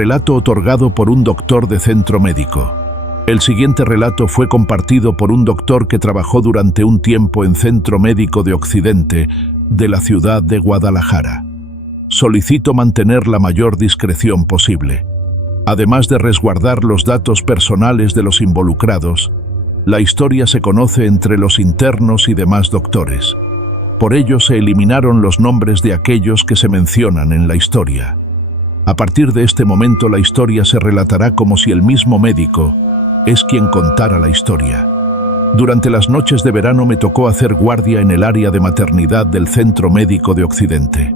Relato otorgado por un doctor de centro médico. El siguiente relato fue compartido por un doctor que trabajó durante un tiempo en Centro Médico de Occidente de la ciudad de Guadalajara. Solicito mantener la mayor discreción posible. Además de resguardar los datos personales de los involucrados, la historia se conoce entre los internos y demás doctores. Por ello se eliminaron los nombres de aquellos que se mencionan en la historia. A partir de este momento la historia se relatará como si el mismo médico es quien contara la historia. Durante las noches de verano me tocó hacer guardia en el área de maternidad del Centro Médico de Occidente.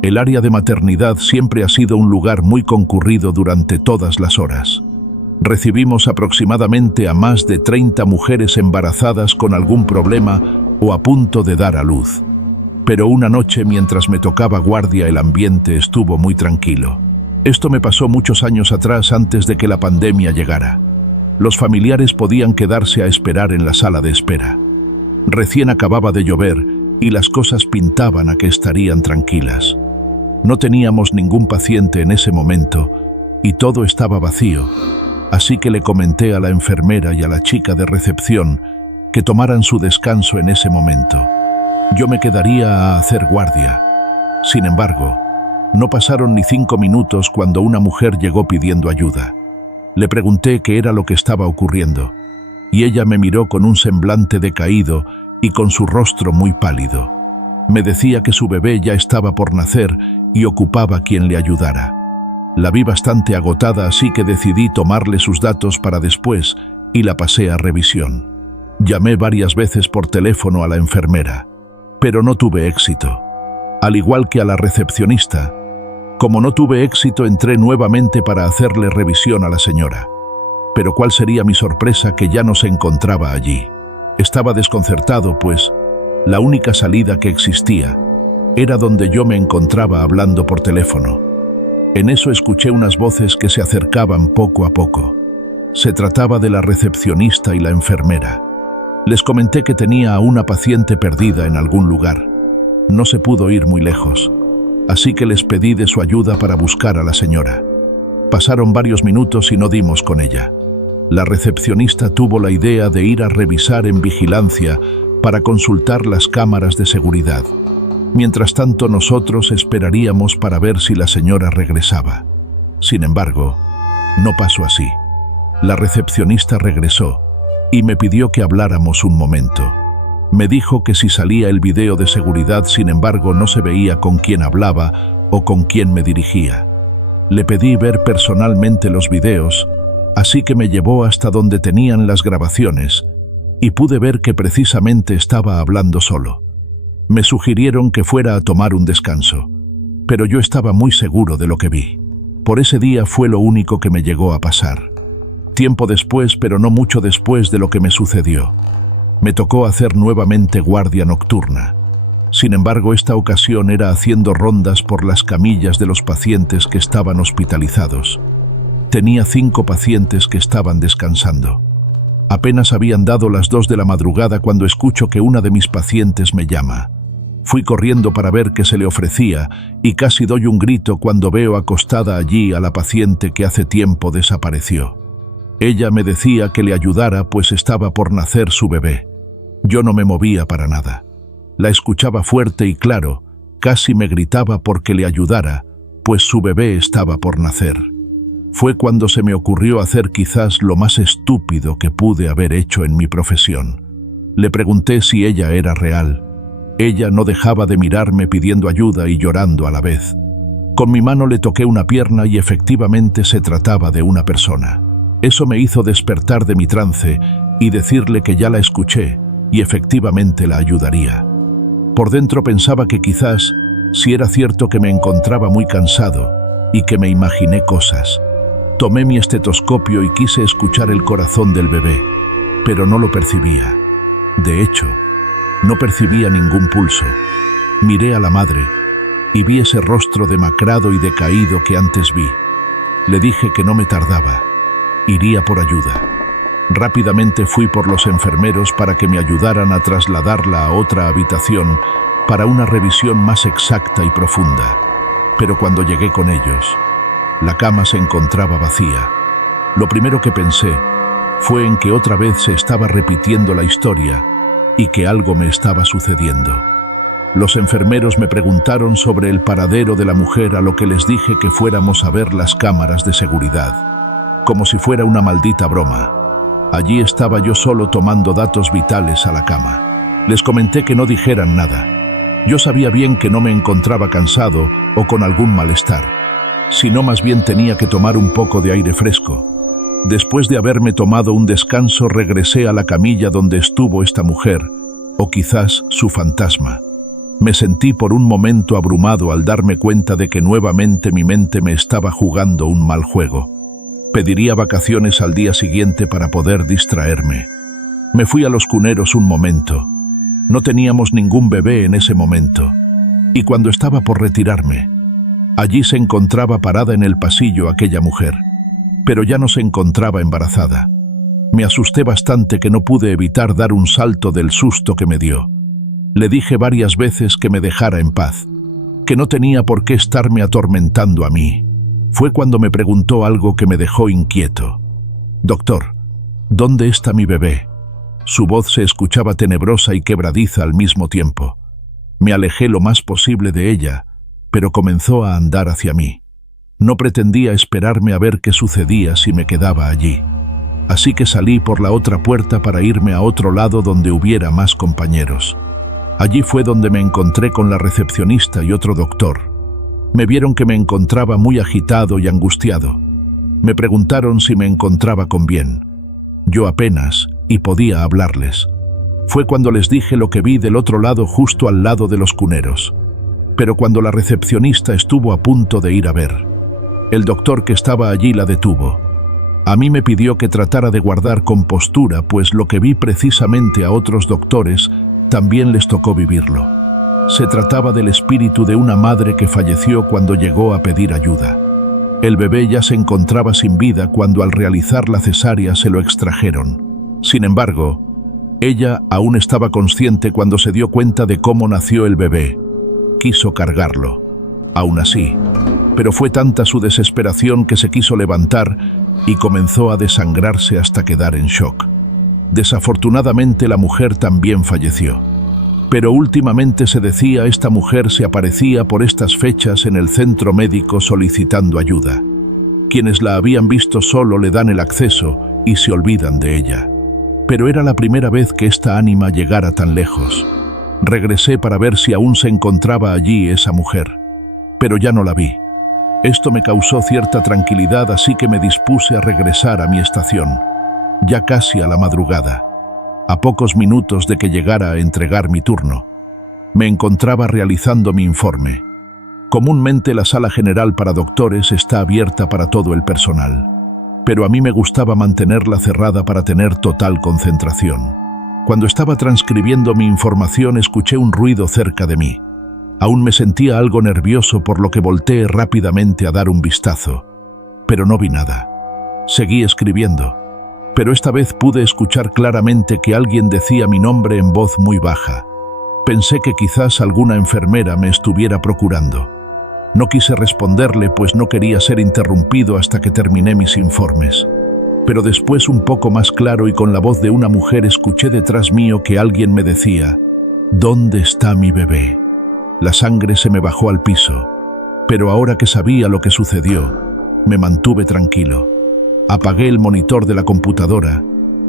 El área de maternidad siempre ha sido un lugar muy concurrido durante todas las horas. Recibimos aproximadamente a más de 30 mujeres embarazadas con algún problema o a punto de dar a luz. Pero una noche, mientras me tocaba guardia, el ambiente estuvo muy tranquilo. Esto me pasó muchos años atrás, antes de que la pandemia llegara. Los familiares podían quedarse a esperar en la sala de espera. Recién acababa de llover y las cosas pintaban a que estarían tranquilas. No teníamos ningún paciente en ese momento y todo estaba vacío, así que le comenté a la enfermera y a la chica de recepción que tomaran su descanso en ese momento. Yo me quedaría a hacer guardia. Sin embargo, no pasaron ni 5 minutos cuando una mujer llegó pidiendo ayuda. Le pregunté qué era lo que estaba ocurriendo, y ella me miró con un semblante decaído y con su rostro muy pálido. Me decía que su bebé ya estaba por nacer y ocupaba quien le ayudara. La vi bastante agotada, así que decidí tomarle sus datos para después y la pasé a revisión. Llamé varias veces por teléfono a la enfermera, pero no tuve éxito. Al igual que a la recepcionista, como no tuve éxito, entré nuevamente para hacerle revisión a la señora. Pero cuál sería mi sorpresa que ya no se encontraba allí. Estaba desconcertado, pues la única salida que existía era donde yo me encontraba hablando por teléfono. En eso escuché unas voces que se acercaban poco a poco. Se trataba de la recepcionista y la enfermera. Les comenté que tenía a una paciente perdida en algún lugar. No se pudo ir muy lejos, así que les pedí de su ayuda para buscar a la señora. Pasaron varios minutos y no dimos con ella. La recepcionista tuvo la idea de ir a revisar en vigilancia para consultar las cámaras de seguridad. Mientras tanto, nosotros esperaríamos para ver si la señora regresaba. Sin embargo, no pasó así. La recepcionista regresó y me pidió que habláramos un momento. Me dijo que si salía el video de seguridad, sin embargo, no se veía con quién hablaba o con quién me dirigía. Le pedí ver personalmente los videos, así que me llevó hasta donde tenían las grabaciones y pude ver que precisamente estaba hablando solo. Me sugirieron que fuera a tomar un descanso, pero yo estaba muy seguro de lo que vi. Por ese día fue lo único que me llegó a pasar. Tiempo después, pero no mucho después de lo que me sucedió, me tocó hacer nuevamente guardia nocturna. Sin embargo, esta ocasión era haciendo rondas por las camillas de los pacientes que estaban hospitalizados. Tenía 5 pacientes que estaban descansando. Apenas habían dado las 2 de la madrugada cuando escucho que una de mis pacientes me llama. Fui corriendo para ver qué se le ofrecía y casi doy un grito cuando veo acostada allí a la paciente que hace tiempo desapareció. Ella me decía que le ayudara, pues estaba por nacer su bebé. Yo no me movía para nada. La escuchaba fuerte y claro, casi me gritaba porque le ayudara, pues su bebé estaba por nacer. Fue cuando se me ocurrió hacer quizás lo más estúpido que pude haber hecho en mi profesión. Le pregunté si ella era real. Ella no dejaba de mirarme pidiendo ayuda y llorando a la vez. Con mi mano le toqué una pierna y efectivamente se trataba de una persona. Eso me hizo despertar de mi trance y decirle que ya la escuché y efectivamente la ayudaría. Por dentro pensaba que quizás, si era cierto que me encontraba muy cansado y que me imaginé cosas. Tomé mi estetoscopio y quise escuchar el corazón del bebé, pero no lo percibía. De hecho, no percibía ningún pulso. Miré a la madre y vi ese rostro demacrado y decaído que antes vi. Le dije que no me tardaba. Iría por ayuda. Rápidamente fui por los enfermeros para que me ayudaran a trasladarla a otra habitación para una revisión más exacta y profunda. Pero cuando llegué con ellos, La cama se encontraba vacía. Lo primero que pensé fue en que otra vez se estaba repitiendo la historia y que algo me estaba sucediendo. Los enfermeros me preguntaron sobre el paradero de la mujer, a lo que les dije que fuéramos a ver las cámaras de seguridad, como si fuera una maldita broma. Allí estaba yo solo tomando datos vitales a la cama. Les comenté que no dijeran nada. Yo sabía bien que no me encontraba cansado o con algún malestar, sino más bien tenía que tomar un poco de aire fresco. Después de haberme tomado un descanso, regresé a la camilla donde estuvo esta mujer, o quizás su fantasma. Me sentí por un momento abrumado al darme cuenta de que nuevamente mi mente me estaba jugando un mal juego. Pediría vacaciones al día siguiente para poder distraerme. Me fui a los cuneros un momento. No teníamos ningún bebé en ese momento. Y cuando estaba por retirarme, allí se encontraba parada en el pasillo aquella mujer, pero ya no se encontraba embarazada. Me asusté bastante que no pude evitar dar un salto del susto que me dio. Le dije varias veces que me dejara en paz, que no tenía por qué estarme atormentando a mí. Fue cuando me preguntó algo que me dejó inquieto. «Doctor, ¿dónde está mi bebé?». Su voz se escuchaba tenebrosa y quebradiza al mismo tiempo. Me alejé lo más posible de ella, pero comenzó a andar hacia mí. No pretendía esperarme a ver qué sucedía si me quedaba allí. Así que salí por la otra puerta para irme a otro lado donde hubiera más compañeros. Allí fue donde me encontré con la recepcionista y otro doctor. Me vieron que me encontraba muy agitado y angustiado. Me preguntaron si me encontraba con bien. Yo apenas, y podía hablarles. Fue cuando les dije lo que vi del otro lado, justo al lado de los cuneros. Pero cuando la recepcionista estuvo a punto de ir a ver, el doctor que estaba allí la detuvo. A mí me pidió que tratara de guardar compostura, pues lo que vi precisamente a otros doctores también les tocó vivirlo. Se trataba del espíritu de una madre que falleció cuando llegó a pedir ayuda. El bebé ya se encontraba sin vida cuando al realizar la cesárea se lo extrajeron. Sin embargo, ella aún estaba consciente cuando se dio cuenta de cómo nació el bebé. Quiso cargarlo. Aún así, pero fue tanta su desesperación que se quiso levantar y comenzó a desangrarse hasta quedar en shock. Desafortunadamente la mujer también falleció. Pero últimamente se decía esta mujer se aparecía por estas fechas en el centro médico solicitando ayuda. Quienes la habían visto solo le dan el acceso y se olvidan de ella. Pero era la primera vez que esta ánima llegara tan lejos. Regresé para ver si aún se encontraba allí esa mujer, pero ya no la vi. Esto me causó cierta tranquilidad, así que me dispuse a regresar a mi estación, ya casi a la madrugada. A pocos minutos de que llegara a entregar mi turno, me encontraba realizando mi informe. Comúnmente la sala general para doctores está abierta para todo el personal, pero a mí me gustaba mantenerla cerrada para tener total concentración. Cuando estaba transcribiendo mi información, escuché un ruido cerca de mí. Aún me sentía algo nervioso, por lo que volteé rápidamente a dar un vistazo, pero no vi nada. Seguí escribiendo, pero esta vez pude escuchar claramente que alguien decía mi nombre en voz muy baja. Pensé que quizás alguna enfermera me estuviera procurando. No quise responderle, pues no quería ser interrumpido hasta que terminé mis informes. Pero después, un poco más claro y con la voz de una mujer, escuché detrás mío que alguien me decía: «¿Dónde está mi bebé?». La sangre se me bajó al piso, pero ahora que sabía lo que sucedió, me mantuve tranquilo. Apagué el monitor de la computadora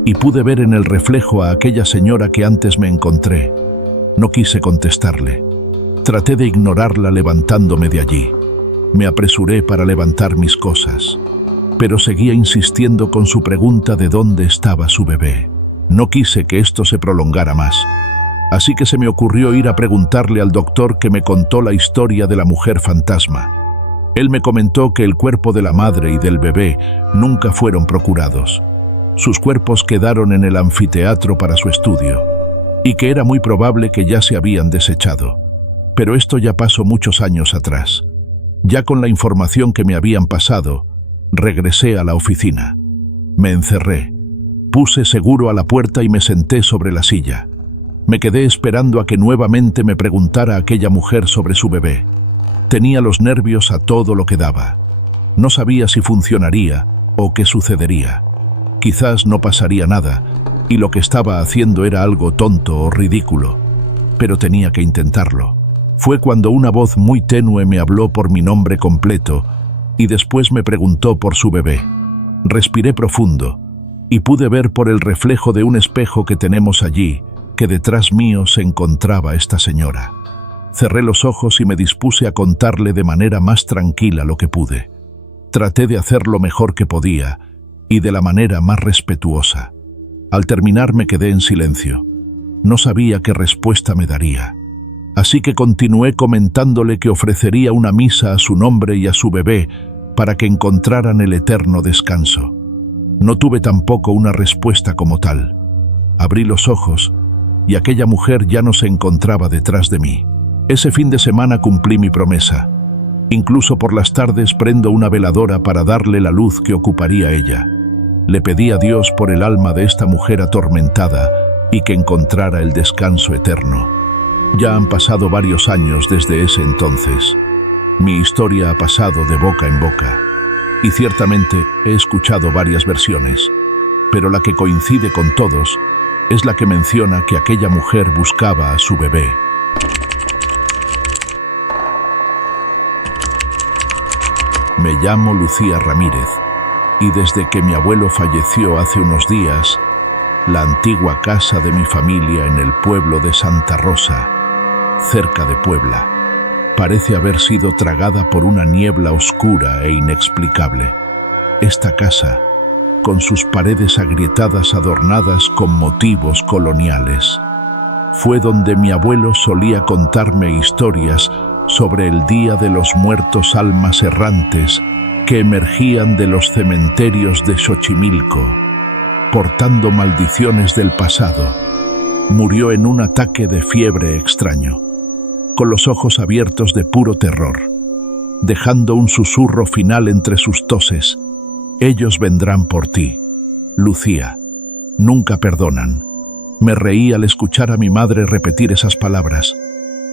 y pude ver en el reflejo a aquella señora que antes me encontré. No quise contestarle. Traté de ignorarla levantándome de allí. Me apresuré para levantar mis cosas, pero seguía insistiendo con su pregunta de dónde estaba su bebé. No quise que esto se prolongara más, así que se me ocurrió ir a preguntarle al doctor, que me contó la historia de la mujer fantasma. Él me comentó que el cuerpo de la madre y del bebé nunca fueron procurados. Sus cuerpos quedaron en el anfiteatro para su estudio, y que era muy probable que ya se habían desechado. Pero esto ya pasó muchos años atrás. Ya con la información que me habían pasado, regresé a la oficina. Me encerré, puse seguro a la puerta y me senté sobre la silla. Me quedé esperando a que nuevamente me preguntara aquella mujer sobre su bebé. Tenía los nervios a todo lo que daba. No sabía si funcionaría o qué sucedería. Quizás no pasaría nada, y lo que estaba haciendo era algo tonto o ridículo, pero tenía que intentarlo. Fue cuando una voz muy tenue me habló por mi nombre completo y después me preguntó por su bebé. Respiré profundo y pude ver por el reflejo de un espejo que tenemos allí que detrás mío se encontraba esta señora. Cerré los ojos y me dispuse a contarle de manera más tranquila lo que pude. Traté de hacer lo mejor que podía y de la manera más respetuosa. Al terminar me quedé en silencio. No sabía qué respuesta me daría. Así que continué comentándole que ofrecería una misa a su nombre y a su bebé para que encontraran el eterno descanso. No tuve tampoco una respuesta como tal. Abrí los ojos y aquella mujer ya no se encontraba detrás de mí. Ese fin de semana cumplí mi promesa. Incluso por las tardes prendo una veladora para darle la luz que ocuparía ella. Le pedí a Dios por el alma de esta mujer atormentada y que encontrara el descanso eterno. Ya han pasado varios años desde ese entonces. Mi historia ha pasado de boca en boca. Y ciertamente he escuchado varias versiones, pero la que coincide con todos es la que menciona que aquella mujer buscaba a su bebé. Me llamo Lucía Ramírez, y desde que mi abuelo falleció hace unos días, la antigua casa de mi familia en el pueblo de Santa Rosa, cerca de Puebla, parece haber sido tragada por una niebla oscura e inexplicable. Esta casa, con sus paredes agrietadas adornadas con motivos coloniales, fue donde mi abuelo solía contarme historias sobre el Día de los Muertos almas errantes que emergían de los cementerios de Xochimilco, portando maldiciones del pasado. Murió en un ataque de fiebre extraño, con los ojos abiertos de puro terror, dejando un susurro final entre sus toses: ellos vendrán por ti, Lucía, nunca perdonan. Me reí al escuchar a mi madre repetir esas palabras,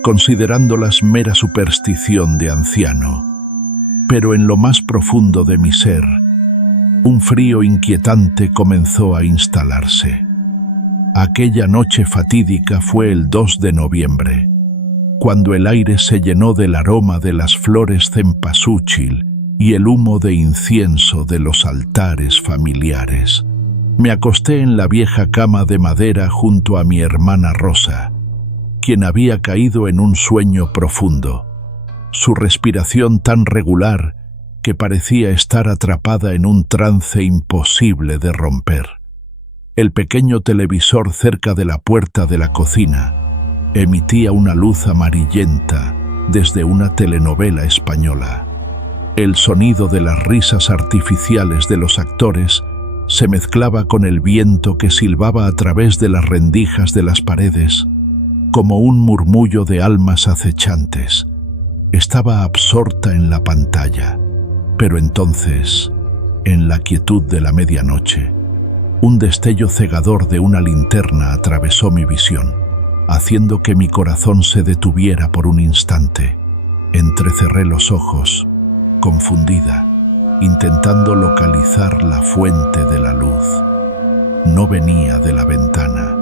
considerándolas mera superstición de anciano. Pero en lo más profundo de mi ser, un frío inquietante comenzó a instalarse. Aquella noche fatídica fue el 2 de noviembre, cuando el aire se llenó del aroma de las flores cempasúchil y el humo de incienso de los altares familiares. Me acosté en la vieja cama de madera junto a mi hermana Rosa, quien había caído en un sueño profundo, su respiración tan regular que parecía estar atrapada en un trance imposible de romper. El pequeño televisor cerca de la puerta de la cocina emitía una luz amarillenta desde una telenovela española. El sonido de las risas artificiales de los actores se mezclaba con el viento que silbaba a través de las rendijas de las paredes, como un murmullo de almas acechantes. Estaba absorta en la pantalla, pero entonces, en la quietud de la medianoche, un destello cegador de una linterna atravesó mi visión, haciendo que mi corazón se detuviera por un instante. Entrecerré los ojos, confundida, intentando localizar la fuente de la luz. No venía de la ventana,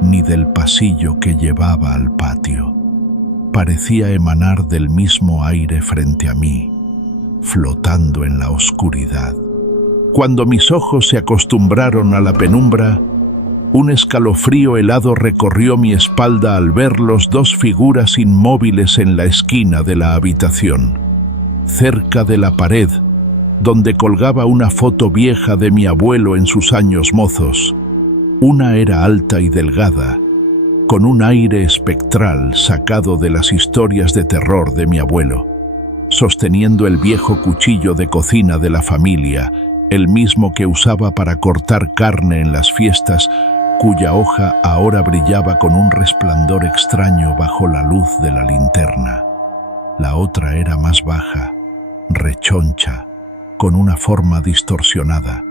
ni del pasillo que llevaba al patio. Parecía emanar del mismo aire frente a mí, flotando en la oscuridad. Cuando mis ojos se acostumbraron a la penumbra, un escalofrío helado recorrió mi espalda al ver las dos figuras inmóviles en la esquina de la habitación, cerca de la pared, donde colgaba una foto vieja de mi abuelo en sus años mozos. Una era alta y delgada, con un aire espectral sacado de las historias de terror de mi abuelo, sosteniendo el viejo cuchillo de cocina de la familia, el mismo que usaba para cortar carne en las fiestas, cuya hoja ahora brillaba con un resplandor extraño bajo la luz de la linterna. La otra era más baja, rechoncha, con una forma distorsionada,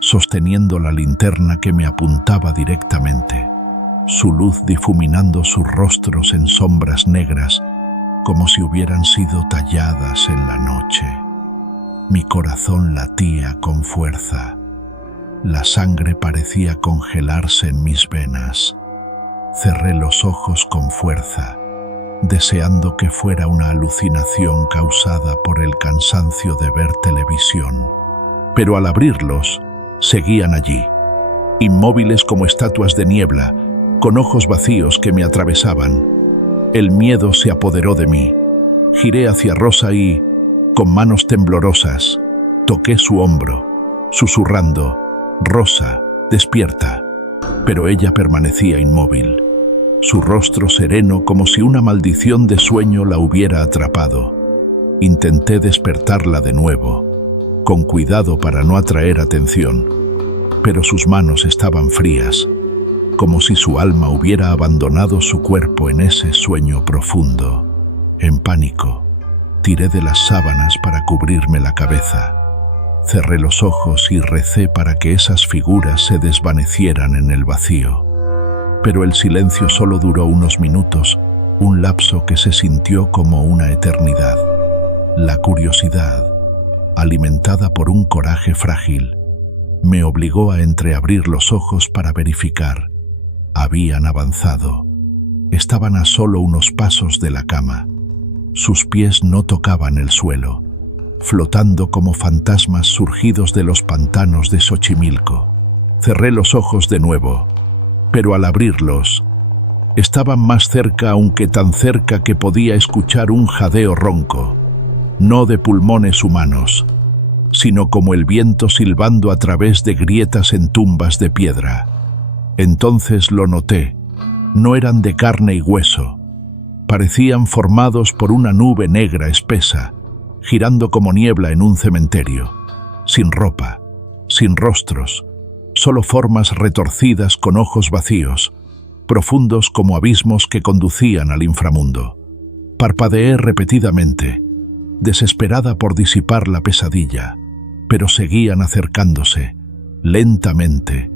sosteniendo la linterna que me apuntaba directamente, su luz difuminando sus rostros en sombras negras, como si hubieran sido talladas en la noche. Mi corazón latía con fuerza. La sangre parecía congelarse en mis venas. Cerré los ojos con fuerza, deseando que fuera una alucinación causada por el cansancio de ver televisión. Pero al abrirlos, seguían allí, inmóviles como estatuas de niebla, con ojos vacíos que me atravesaban. El miedo se apoderó de mí. Giré hacia Rosa y, con manos temblorosas, toqué su hombro, susurrando: «Rosa, despierta». Pero ella permanecía inmóvil, su rostro sereno como si una maldición de sueño la hubiera atrapado. Intenté despertarla de nuevo, con cuidado para no atraer atención, pero sus manos estaban frías, como si su alma hubiera abandonado su cuerpo en ese sueño profundo. En pánico, tiré de las sábanas para cubrirme la cabeza. Cerré los ojos y recé para que esas figuras se desvanecieran en el vacío. Pero el silencio solo duró unos minutos, un lapso que se sintió como una eternidad. La curiosidad, alimentada por un coraje frágil, me obligó a entreabrir los ojos para verificar. Habían avanzado. Estaban a solo unos pasos de la cama. Sus pies no tocaban el suelo, flotando como fantasmas surgidos de los pantanos de Xochimilco. Cerré los ojos de nuevo, pero al abrirlos, estaban más cerca, aunque tan cerca que podía escuchar un jadeo ronco, no de pulmones humanos, sino como el viento silbando a través de grietas en tumbas de piedra. Entonces lo noté. No eran de carne y hueso. Parecían formados por una nube negra espesa, girando como niebla en un cementerio, sin ropa, sin rostros, solo formas retorcidas con ojos vacíos, profundos como abismos que conducían al inframundo. Parpadeé repetidamente, desesperada por disipar la pesadilla, pero seguían acercándose, lentamente,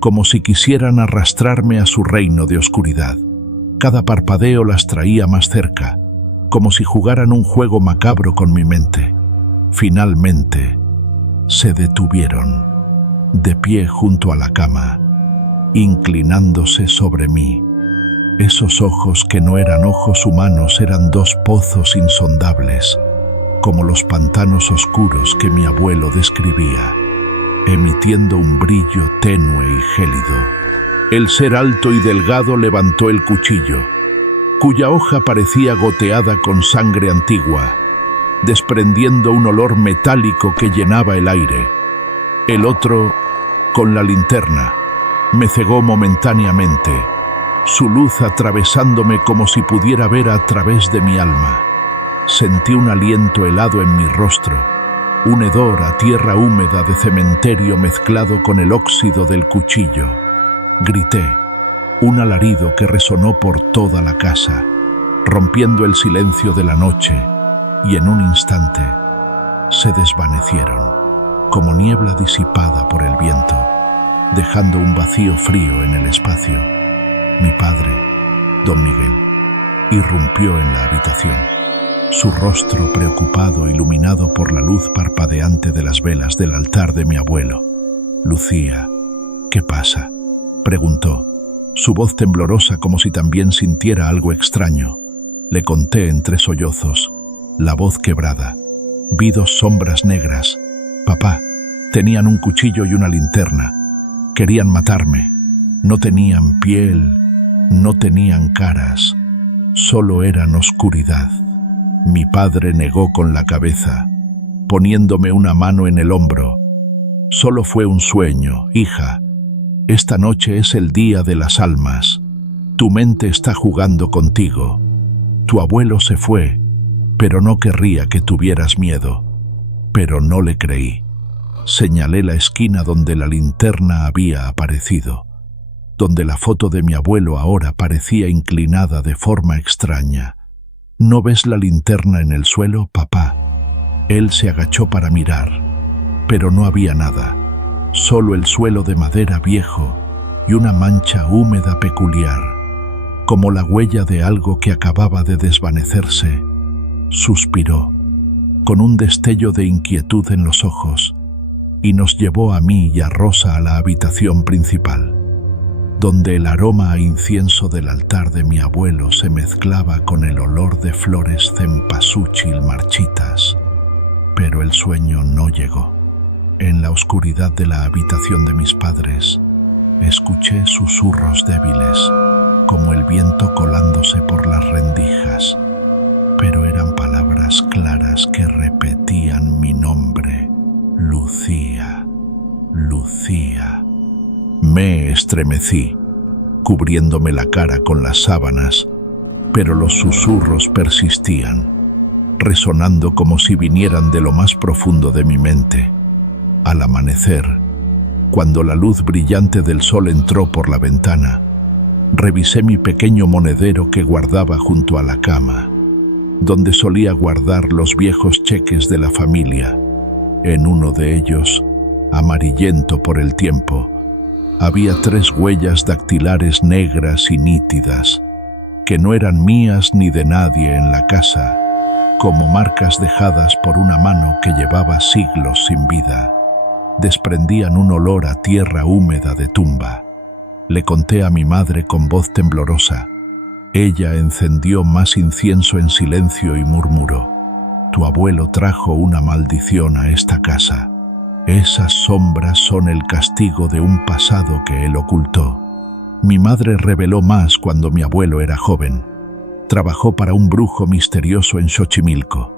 como si quisieran arrastrarme a su reino de oscuridad. Cada parpadeo las traía más cerca, como si jugaran un juego macabro con mi mente. Finalmente, se detuvieron, de pie junto a la cama, inclinándose sobre mí. Esos ojos que no eran ojos humanos eran dos pozos insondables, como los pantanos oscuros que mi abuelo describía, emitiendo un brillo tenue y gélido. El ser alto y delgado levantó el cuchillo, cuya hoja parecía goteada con sangre antigua, desprendiendo un olor metálico que llenaba el aire. El otro, con la linterna, me cegó momentáneamente, su luz atravesándome como si pudiera ver a través de mi alma. Sentí un aliento helado en mi rostro, un hedor a tierra húmeda de cementerio mezclado con el óxido del cuchillo. Grité, un alarido que resonó por toda la casa, rompiendo el silencio de la noche, y en un instante se desvanecieron, como niebla disipada por el viento, dejando un vacío frío en el espacio. Mi padre, don Miguel, irrumpió en la habitación, su rostro preocupado iluminado por la luz parpadeante de las velas del altar de mi abuelo. «Lucía, ¿qué pasa?», preguntó, su voz temblorosa como si también sintiera algo extraño. Le conté entre sollozos, la voz quebrada. Vi dos sombras negras. Papá, tenían un cuchillo y una linterna. Querían matarme. No tenían piel, no tenían caras, solo eran oscuridad. Mi padre negó con la cabeza, poniéndome una mano en el hombro. Solo fue un sueño, hija. Esta noche es el día de las almas. Tu mente está jugando contigo. Tu abuelo se fue, pero no querría que tuvieras miedo. Pero no le creí. Señalé la esquina donde la linterna había aparecido, donde la foto de mi abuelo ahora parecía inclinada de forma extraña. ¿No ves la linterna en el suelo, papá? Él se agachó para mirar, pero no había nada, solo el suelo de madera viejo y una mancha húmeda peculiar, como la huella de algo que acababa de desvanecerse. Suspiró. con un destello de inquietud en los ojos, y nos llevó a mí y a Rosa a la habitación principal, donde el aroma a incienso del altar de mi abuelo se mezclaba con el olor de flores cempasúchil marchitas. Pero el sueño no llegó. En la oscuridad de la habitación de mis padres, escuché susurros débiles, como el viento colándose por las rendijas, pero eran palabras claras que repetían mi nombre: Lucía, Lucía. Me estremecí, cubriéndome la cara con las sábanas, pero los susurros persistían, resonando como si vinieran de lo más profundo de mi mente. Al amanecer, cuando la luz brillante del sol entró por la ventana, revisé mi pequeño monedero que guardaba junto a la cama, donde solía guardar los viejos cheques de la familia. En uno de ellos, amarillento por el tiempo, había 3 huellas dactilares negras y nítidas, que no eran mías ni de nadie en la casa, como marcas dejadas por una mano que llevaba siglos sin vida. Desprendían un olor a tierra húmeda de tumba. Le conté a mi madre con voz temblorosa. Ella encendió más incienso en silencio y murmuró: «Tu abuelo trajo una maldición a esta casa. Esas sombras son el castigo de un pasado que él ocultó». Mi madre reveló más cuando mi abuelo era joven. Trabajó para un brujo misterioso en Xochimilco.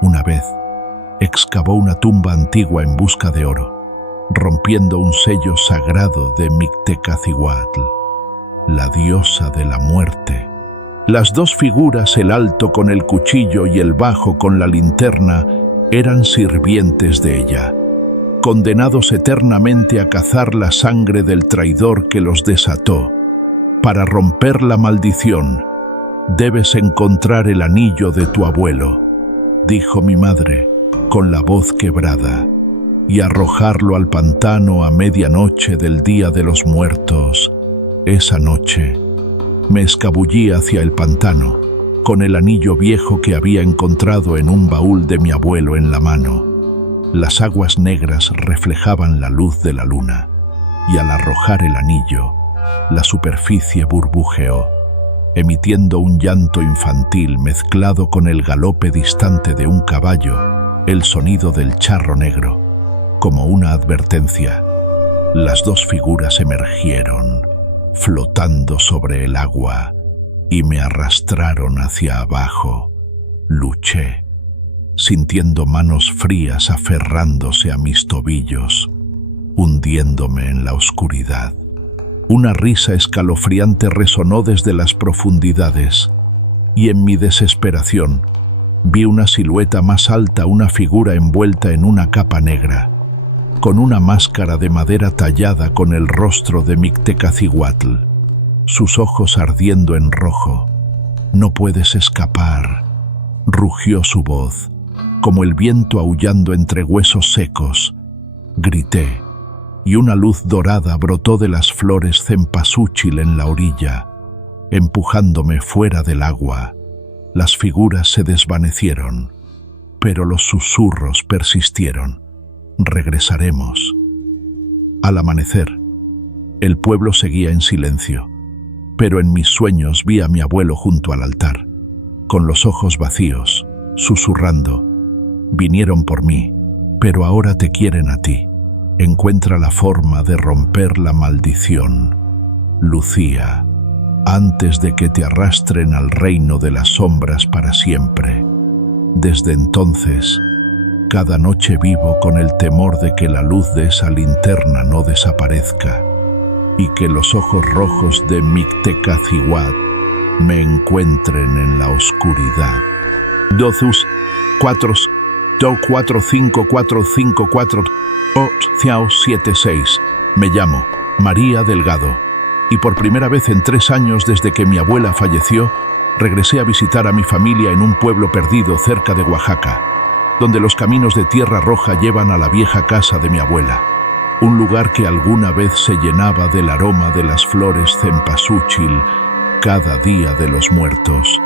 Una vez, excavó una tumba antigua en busca de oro, rompiendo un sello sagrado de Mictecacihuatl, la diosa de la muerte. Las 2 figuras, el alto con el cuchillo y el bajo con la linterna, eran sirvientes de ella, condenados eternamente a cazar la sangre del traidor que los desató. Para romper la maldición, debes encontrar el anillo de tu abuelo, dijo mi madre, con la voz quebrada, y arrojarlo al pantano a medianoche del Día de los Muertos. Esa noche, me escabullí hacia el pantano, con el anillo viejo que había encontrado en un baúl de mi abuelo en la mano. Las aguas negras reflejaban la luz de la luna, y al arrojar el anillo, la superficie burbujeó, emitiendo un llanto infantil mezclado con el galope distante de un caballo, el sonido del charro negro, como una advertencia. Las 2 figuras emergieron, flotando sobre el agua, y me arrastraron hacia abajo. Luché, sintiendo manos frías aferrándose a mis tobillos, hundiéndome en la oscuridad. Una risa escalofriante resonó desde las profundidades, y en mi desesperación vi una silueta más alta, una figura envuelta en una capa negra, con una máscara de madera tallada con el rostro de Mictecacihuatl, sus ojos ardiendo en rojo. «No puedes escapar», rugió su voz, como el viento aullando entre huesos secos. Grité, y una luz dorada brotó de las flores cempasúchil en la orilla, empujándome fuera del agua. Las figuras se desvanecieron, pero los susurros persistieron. «Regresaremos». Al amanecer, el pueblo seguía en silencio, pero en mis sueños vi a mi abuelo junto al altar, con los ojos vacíos, susurrando: «Vinieron por mí, pero ahora te quieren a ti. Encuentra la forma de romper la maldición, Lucía, antes de que te arrastren al reino de las sombras para siempre». Desde entonces, cada noche vivo con el temor de que la luz de esa linterna no desaparezca y que los ojos rojos de Mictecacihuatl me encuentren en la oscuridad. 2 4 2 4 5 4 5 4 76. Me llamo María Delgado, y por primera vez en 3 años desde que mi abuela falleció, regresé a visitar a mi familia en un pueblo perdido cerca de Oaxaca, donde los caminos de tierra roja llevan a la vieja casa de mi abuela, un lugar que alguna vez se llenaba del aroma de las flores cempasúchil cada Día de los Muertos.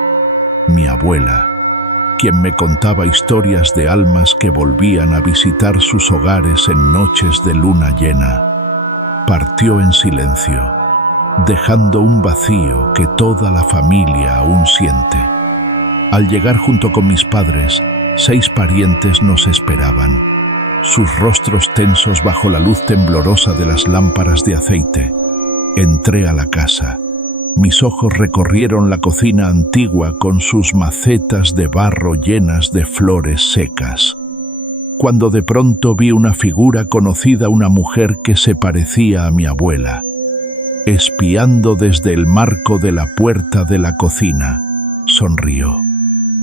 Mi abuela, quien me contaba historias de almas que volvían a visitar sus hogares en noches de luna llena, partió en silencio, dejando un vacío que toda la familia aún siente. Al llegar junto con mis padres, 6 parientes nos esperaban, sus rostros tensos bajo la luz temblorosa de las lámparas de aceite. Entré a la casa. Mis ojos recorrieron la cocina antigua con sus macetas de barro llenas de flores secas, cuando de pronto vi una figura conocida, una mujer que se parecía a mi abuela, espiando desde el marco de la puerta de la cocina. Sonrió.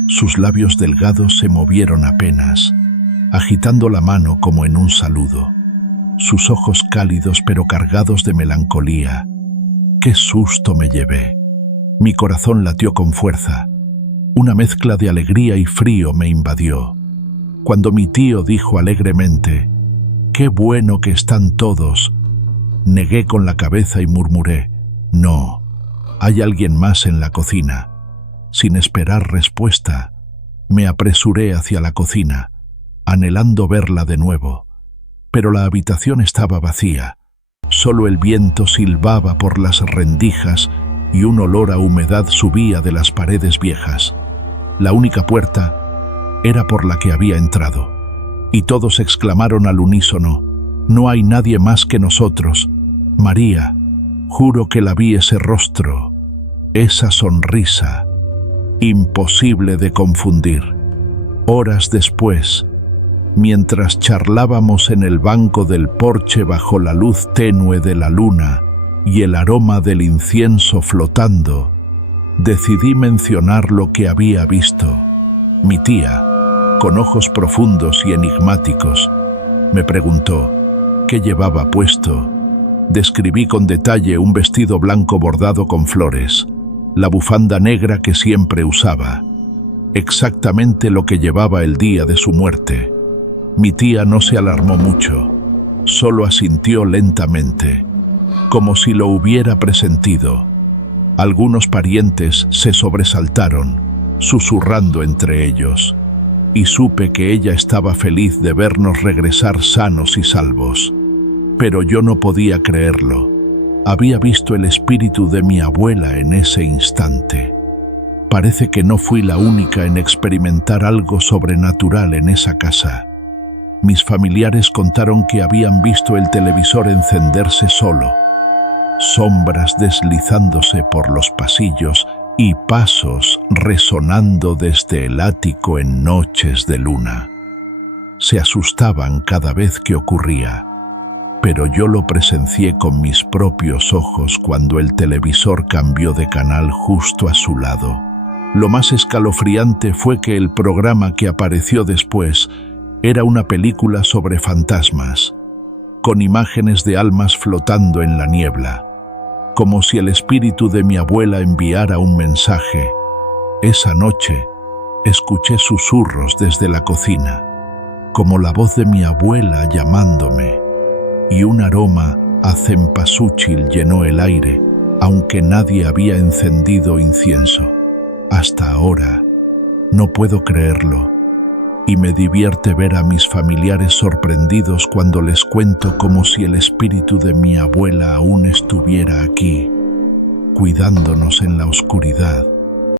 Sus labios delgados se movieron apenas, agitando la mano como en un saludo. Sus ojos cálidos pero cargados de melancolía. ¡Qué susto me llevé! Mi corazón latió con fuerza. Una mezcla de alegría y frío me invadió. Cuando mi tío dijo alegremente: «¡Qué bueno que están todos!», negué con la cabeza y murmuré: «No, hay alguien más en la cocina». Sin esperar respuesta, me apresuré hacia la cocina, anhelando verla de nuevo. Pero la habitación estaba vacía. Solo el viento silbaba por las rendijas y un olor a humedad subía de las paredes viejas. La única puerta era por la que había entrado, y todos exclamaron al unísono: «No hay nadie más que nosotros. María, juro que la vi, ese rostro, esa sonrisa, imposible de confundir». Horas después, mientras charlábamos en el banco del porche bajo la luz tenue de la luna y el aroma del incienso flotando, decidí mencionar lo que había visto. Mi tía, con ojos profundos y enigmáticos, me preguntó qué llevaba puesto. Describí con detalle un vestido blanco bordado con flores, la bufanda negra que siempre usaba, exactamente lo que llevaba el día de su muerte. Mi tía no se alarmó mucho, solo asintió lentamente, como si lo hubiera presentido. Algunos parientes se sobresaltaron, susurrando entre ellos, y supe que ella estaba feliz de vernos regresar sanos y salvos. Pero yo no podía creerlo. Había visto el espíritu de mi abuela en ese instante. Parece que no fui la única en experimentar algo sobrenatural en esa casa. Mis familiares contaron que habían visto el televisor encenderse solo, sombras deslizándose por los pasillos y pasos resonando desde el ático en noches de luna. Se asustaban cada vez que ocurría, pero yo lo presencié con mis propios ojos cuando el televisor cambió de canal justo a su lado. Lo más escalofriante fue que el programa que apareció después era una película sobre fantasmas, con imágenes de almas flotando en la niebla, como si el espíritu de mi abuela enviara un mensaje. Esa noche escuché susurros desde la cocina, como la voz de mi abuela llamándome, y un aroma a cempasúchil llenó el aire, aunque nadie había encendido incienso. Hasta ahora no puedo creerlo, y me divierte ver a mis familiares sorprendidos cuando les cuento, como si el espíritu de mi abuela aún estuviera aquí, cuidándonos en la oscuridad.